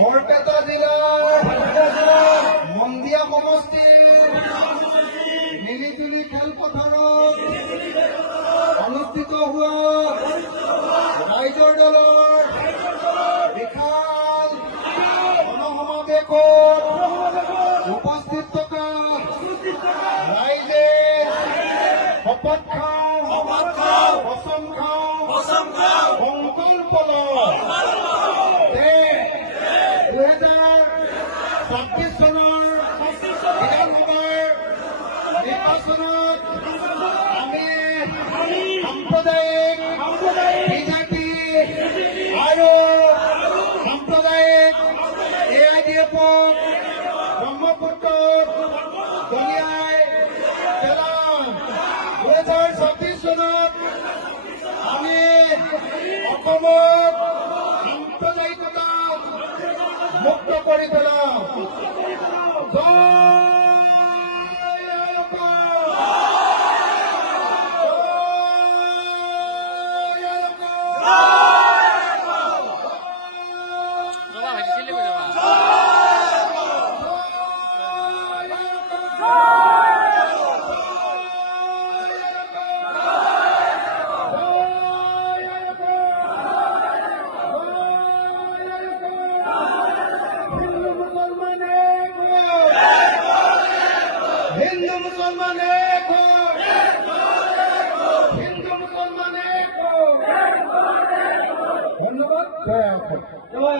বৰপেটা জিলাৰ মন্দিয়া সমষ্টিৰ মিলিতুলি খেলপথাৰত অনুষ্ঠিত হোৱা ৰাইজৰ দলৰ বিশাল গণসমাৱেশত উপস্থিত থকা ৰাইজে শপত খাওঁ, কচম খাওঁ, সংকল্প লওঁ যে 2026 চনৰ বিধানসভাৰ নিৰ্বাচনত আমি সাম্প্ৰদায়িক বিজেপি আৰু সাম্প্ৰদায়িক AIDF-ক ব্ৰহ্মপুত্ৰত দলিয়াই পেলাম। 2026 চনত আমি অসমত সাম্প্ৰদায়িকতা মুক্ত কৰি পেলাম। হিন্দু মুসলমান এক হো, হিন্দু মুসলমান এক হো। ধন্যবাদ। জয়